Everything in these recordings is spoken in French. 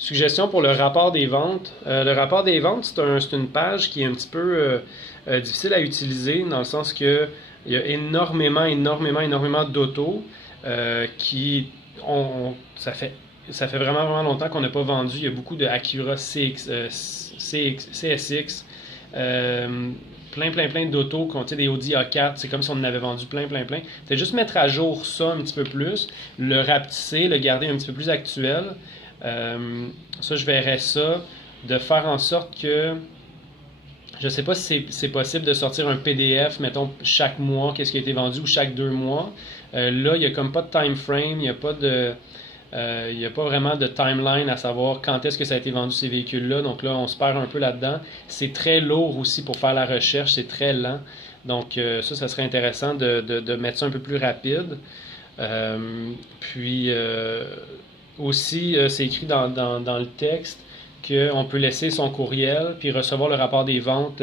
Suggestion pour le rapport des ventes. Le rapport des ventes, c'est une page qui est un petit peu difficile à utiliser dans le sens que il y a énormément d'autos qui ça fait vraiment longtemps qu'on n'a pas vendu. Il y a beaucoup de Acura CSX, euh, plein d'autos, des Audi A4. C'est comme si on en avait vendu plein. C'est juste mettre à jour ça un petit peu plus, le rapetisser, le garder un petit peu plus actuel. Ça, je verrais ça, de faire en sorte que, je sais pas si c'est possible de sortir un PDF, mettons, chaque mois, qu'est-ce qui a été vendu, ou chaque 2 mois. Là, il n'y a comme pas de time frame, il n'y a pas vraiment de timeline à savoir quand est-ce que ça a été vendu ces véhicules-là. Donc là, on se perd un peu là-dedans. C'est très lourd aussi pour faire la recherche, c'est très lent. Donc ça serait intéressant de mettre ça un peu plus rapide. Euh, puis aussi, c'est écrit dans le texte qu'on peut laisser son courriel puis recevoir le rapport des ventes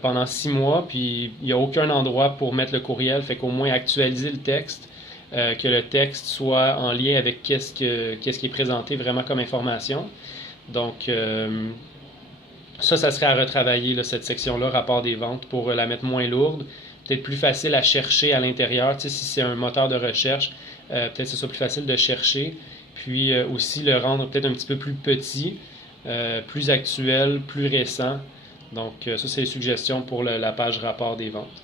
pendant 6 mois. Puis il n'y a aucun endroit pour mettre le courriel, fait qu'au moins actualiser le texte, que le texte soit en lien avec qu'est-ce qui est présenté vraiment comme information. Donc, ça serait à retravailler, là, cette section-là, rapport des ventes, pour la mettre moins lourde, peut-être plus facile à chercher à l'intérieur. Tu sais, si c'est un moteur de recherche, peut-être que ce soit plus facile de chercher. Puis aussi le rendre peut-être un petit peu plus petit, plus actuel, plus récent. Donc, ça, c'est les suggestions pour la page rapport des ventes.